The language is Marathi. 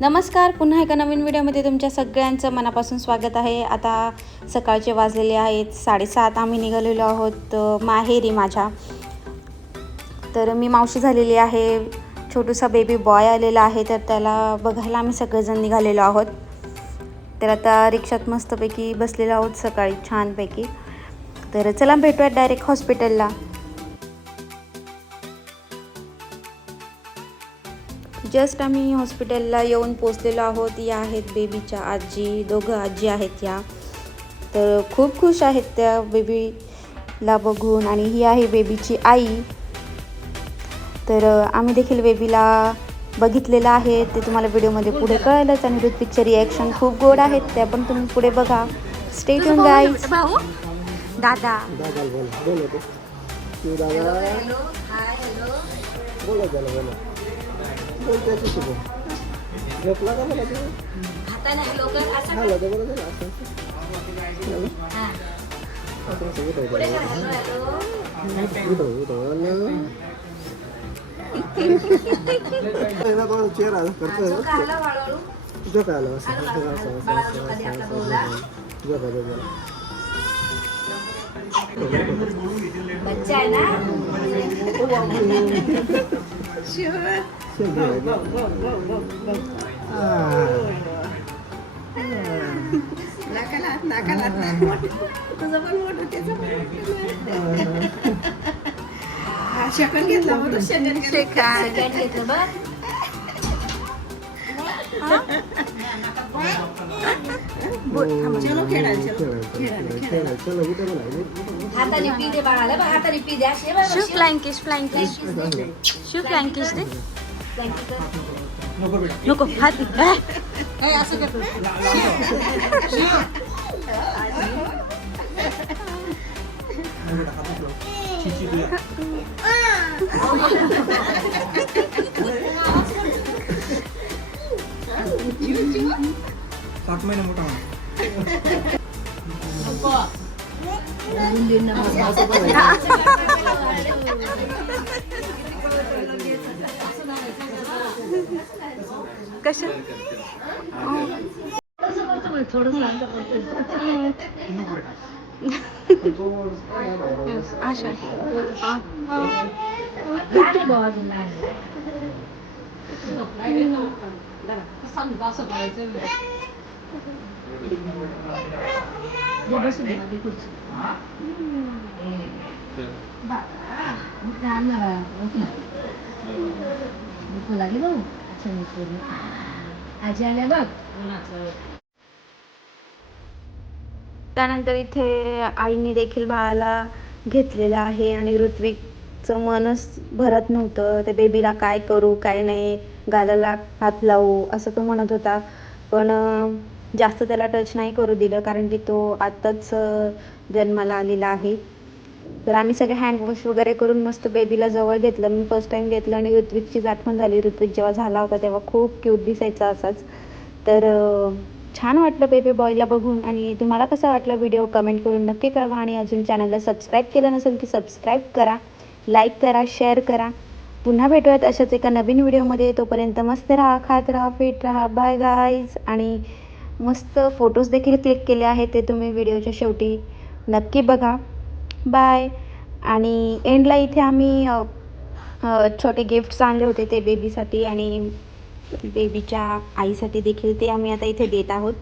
नमस्कार, पुन्हा एका नवीन व्हिडिओमध्ये तुमच्या सगळ्यांचं मनापासून स्वागत आहे. आता सकाळचे वाजलेले आहेत 7:30. आम्ही निघालेलो आहोत माहेरी माझ्या. तर मी मावशी झालेली आहे. छोटूसा बेबी बॉय आलेला आहे, तर त्याला बघायला आम्ही सगळेजण निघालेलो आहोत. तर आता रिक्षात मस्तपैकी बसलेलो आहोत सकाळी छानपैकी. तर चला भेटूयात डायरेक्ट हॉस्पिटलला. जस्ट आम्ही हॉस्पिटलला येऊन पोचलेलो आहोत. या आहेत बेबीच्या आजी, दोघं आजी आहेत या. तर खूप खुश आहेत त्या बेबीला बघून. आणि ही आहे बेबीची आई. तर आम्ही देखील बेबीला बघितलेलं आहे, ते तुम्हाला व्हिडिओमध्ये पुढे कळेलच. आणि ऋत्विकचे रिॲक्शन खूप गोड आहेत, ते पण तुम्ही पुढे बघा. Stay tune guys. दादा झोपला का मला तू? हाताने हॅलो कर असं हॅलो दे बरं जरा असं हां असं पुढे कर हॅलो एकदा तो चेहरा करतो काला वाळू तुझं काय आलं असं बच्चा आहे ना शकन घेतला घेतलं हाताने पी दे बाळाला, हाताने पी दे. शिव फ्लँकिश शिव फ्लँकिश दे. नको हात असं करतो. सात महिने मोठा कशा आशा लागली भाऊ आजी आल्या बघ. त्यानंतर इथे आईने देखील बाळाला घेतलेलं आहे. आणि ऋत्विकचं मनच भरत नव्हतं. त्या बेबीला काय करू काय नाही, गालाला हात लावू असं तो म्हणत होता. पण जास्त त्याला टच नाही करू दिलं, कारण की तो आत्ताच जन्माला आलेला आहे. तर आम्ही सगळे हँडवॉश वगैरे करून मस्त बेबीला जवळ घेतलं. मी फर्स्ट टाईम घेतलं आणि ऋत्विकचीच आठवण झाली. ऋत्विक जेव्हा झाला होता तेव्हा खूप क्यूट दिसायचा असाच. तर छान वाटलं बेबी बॉयला बघून. आणि तुम्हाला कसं वाटलं व्हिडिओ कमेंट करून नक्की कळवा. आणि अजून चॅनलला सबस्क्राईब केलं नसेल की सबस्क्राईब करा, लाईक करा, शेअर करा. पुन्हा भेटूयात अशाच एका नवीन व्हिडिओमध्ये. तोपर्यंत मस्त राहा, खात राहा, फिट राहा. Bye guys. आणि मस्त फोटोज देखील क्लिक केले आहेत, ते तुम्ही व्हिडिओच्या शेवटी नक्की बघा. बाय. आणि एंडला इथे आम्ही छोटे गिफ्ट्स आणले होते ते बेबीसाठी आणि बेबीच्या आईसाठी देखील, ते आम्ही आता इथे देत आहोत.